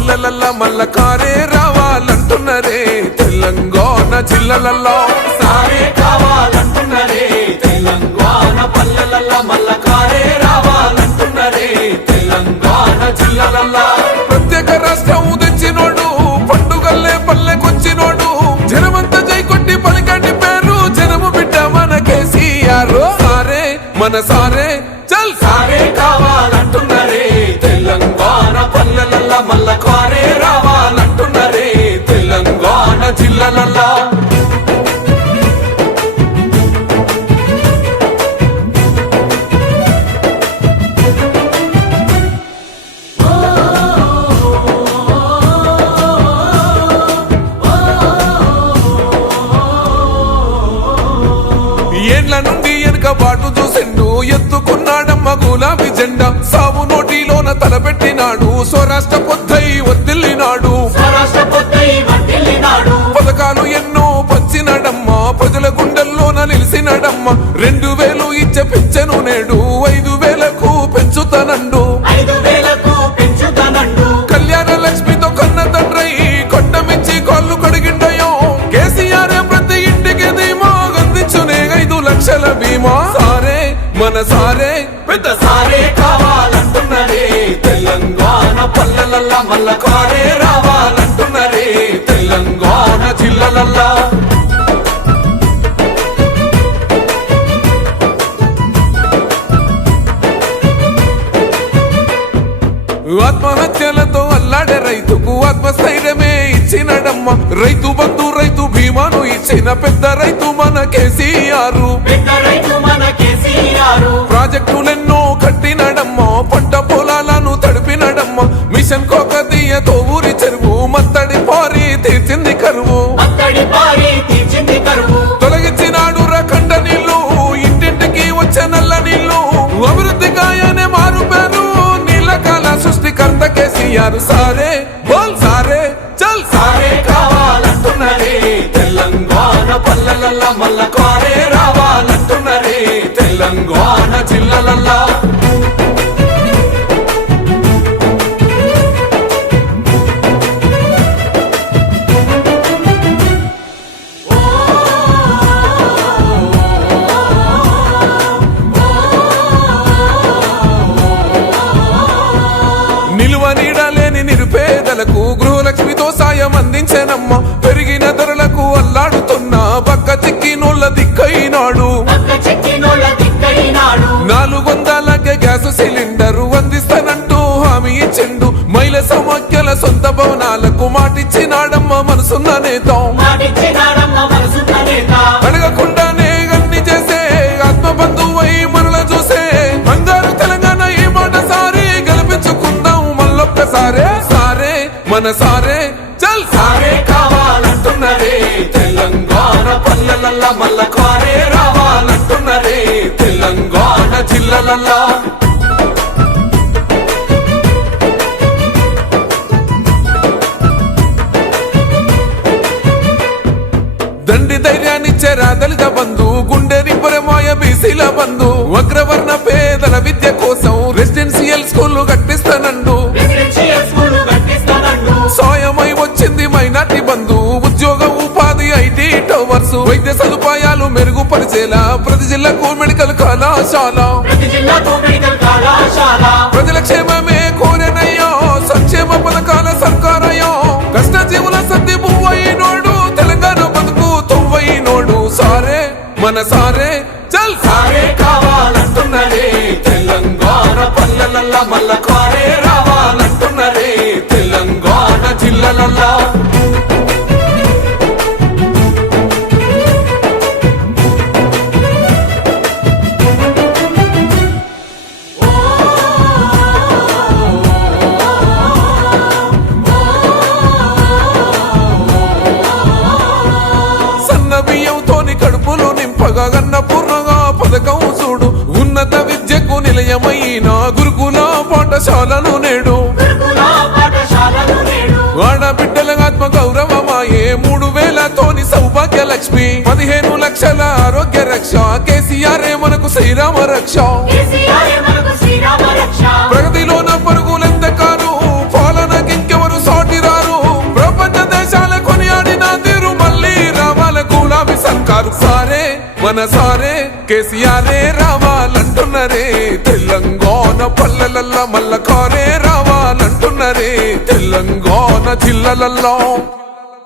పల్లెలల్ల మల్ల కారే రావాలంటున్నరే తెలంగాణ జిల్లాలల్లో సారే కావాలంటున్నరే తెలంగాణ పల్లెలల్ల మల్ల కారే రావాలంటున్నరే తెలంగాణ జిల్లాలల్లో ప్రత్యేక రాష్ట్రం తెచ్చినోడు పండుగల్లే పల్లెకొచ్చినోడు జనమంతా జై కొట్టి పలికండి పేరు జనము బిడ్డ మన కేసీఆర్ సారే మన సారే చల్ సారే కావాలంటున్నరే తెలంగాణ పల్లెలల్ల మల్ల కారే రావాలంటున్నరే తెలంగాణ జిల్లాలల్లో ఏండ్ల నుండి వెనుక బాటు చూసిండు ఎత్తుకున్నాడమ్మ గులాబీ జెండా సావు నోటిలోన తలపెట్టినాడు స్వరాష్ట్ర పొద్దై వర్దిల్లినాడు పథకాలు ఎన్నో పంచినాడమ్మ ప్రజల గుండెల్లోన నిలిసినాడమ్మ 2000 ఇచ్చే పెంచెను నేడు 5000కు పెంచుతానండు కళ్యాణ లక్ష్మితో కన్న తండ్రై కొండమిచ్చి కాళ్ళు కడిగిండయో కేసీఆర్ ప్రతి ఇంటికి ధీమా అందించునే 5 లక్షల బీమా సారే మన సారే పెద్ద సారే కావాలంటున్నరే తెలంగాణ పల్లెలల్ల మల్ల కారే రావాలంటున్నరే తెలంగాణ జిల్లాలల్లో ఆత్మహత్యలతో అల్లాడే రైతుకు ఆత్మస్థైర్యమే ఇచ్చినడమ్మ రైతు బంధు రైతు బీమాను ఇచ్చిన పెద్ద రైతు మన కేసీఆర్ ప్రాజెక్టులెన్నో కట్టినడమ్మ పంట పొలాలను తడిపినడమ్మ మిషన్ కోకతీయతో ఊరి చెరువు మత్తడి పారి తీర్చింది కరువు తొలగించినాడు రకండ నీళ్లు ఇంటింటికి వచ్చే నల్ల నీళ్లు అభివృద్ధి గాయనే మారు పేరు నీళ్ళకాల సృష్టికర్త కేసీఆర్ సారే బోల్ సారే చల్ సారే కావాలంటున్నరే తెలంగాణ పల్లెలల్ల మల్ల కారే రావాలంటున్నరే తెలంగాణ జిల్లాలల్లో నిలువ నీడలేని నిరుపేదలకు గృహలక్ష్మితో సాయం అందించనమ్మ పెరిగిన ధరలకు అల్లాడుతున్న పక్క చిక్కినోళ్ళ దిక్కైనాడు 400కే గ్యాస్ సిలిండరు అందిస్తానంటూ హామీ ఇచ్చిండు మహిళ సమాఖ్యల సొంత భవనాలకు మాటిచ్చినాడమ్మ మనసున్న నేత అడగకుండానే అన్ని చేసే ఆత్మబంధువై మనల చూసే బంగారు తెలంగాణ ఈ మాట సారి గెలిపించుకుందాం మళ్ళొక్కసారే సారే మన సారే చల్ సారే కావాలంటున్నరే తెలంగాణ పల్లెలల్ల మల్ల కారే రావాలంటున్నరే తెలంగాణ జిల్లాలల్లో దండి ధైర్యాన్నిచ్చే దళిత బంధు గుండె నిబ్బరమాయ బీసీల బంధు అగ్రవర్ణ పేదల విద్య కోసం రెసిడెన్షియల్ స్కూళ్లు కట్టిస్తానండు సాయమై వచ్చింది మైనార్టీ బంధు ఉద్యోగ ఉపాధి ఐటీ టవర్స్ వైద్య సదుపాయాలు మెరుగుపరిచేలా ప్రతి జిల్లాకు మెడికల్ కళాశాల ప్రజల క్షేమమే కోరెనయ్యో సంక్షేమ పథకాల సర్కారయ్యో కష్టజీవుల సర్ది పువ్వైనోడు తెలంగాణ బతుకు తొవ్వైనోడు సారే మన సారే చల్ సారే కావాలంటున్నరే తెలంగాణ పల్లెలల్ల మల్ల కారే రావాలంటున్నరే తెలంగాణ జిల్లాలల్లో సన్న బియ్యంతోని కడుపులు నింపగా అన్నపూర్ణగా పథకం చూడు ఉన్నత విద్యకు నిలయమైన గురుకుల పాఠశాలను నేడు ఆడబిడ్డల ఆత్మ గౌరవమాయే 3000తోని సౌభాగ్య లక్ష్మి 15 లక్షల ఆరోగ్య రక్ష కేసీఆర్ మనకు శ్రీరామ రక్ష ప్రగతిలోన పరుగులెంత కారు పాలనకింకెవరు మన సారే కేసీఆరే రావాలంటున్నరే తెలంగాణ పల్లెలల్లా మల్ల కారే రావాలంటున్నరే తెలంగాణ జిల్లలల్లో